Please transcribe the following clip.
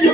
you.